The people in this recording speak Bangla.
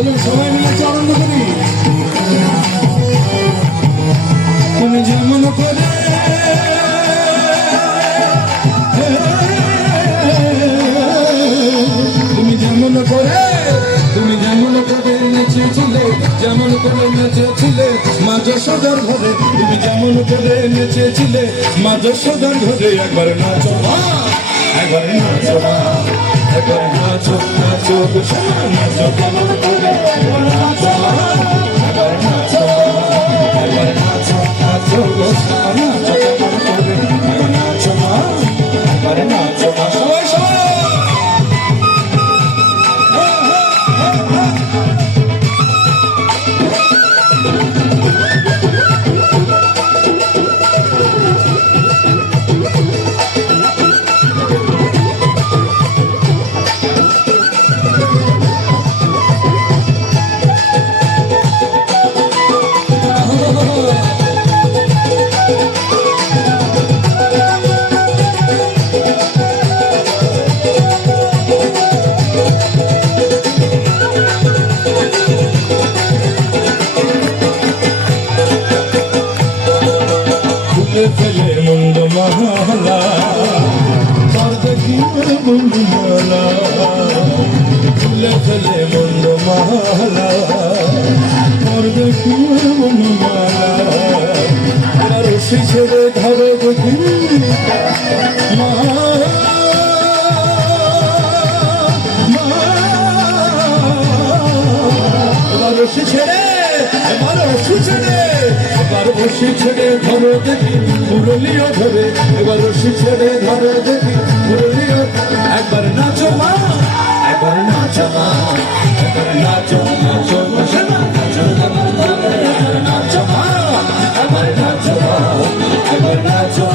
চলুন সবাই মিলে আনন্দ করি। তুমি যেমন করে তুমি যেমন করে নেচেছিলে, যেমন করে নেচেছিলে মা যশোদার ঘরে, তুমি যেমন করে নেচেছিলে মা যশোদার ঘরে। একবার নাচো মা, একবার নাচো মা, একবার নাচো নাচো নাচো কেমন করে, একবার নাচো মা, একবার নাচো একবার নাচো নাচো নাচো কেমন করে, একবার নাচো মা, একবার নাচো মা। সবাই সবাই ফেলে মুন্ড মহলা তার দেখি মুন্ড মালা, ফুলে ফেলে মুন্ড মহলা তার দেখি মুন্ড মালা। রশি ছেড়ে ধরে দেখি মা, রশি ছেড়ে এবার রশি ছেড়ে এবার রশি ছেড়ে ধরো দেখি মুরলিও ধরে, এবার রশি ছেড়ে ধরো দেখি মুরলিও। একবার নাচো মা, একবার নাচো মা, একবার নাচো নাচো নাচো নাচো নাচো মা, একবার নাচো মা, একবার নাচো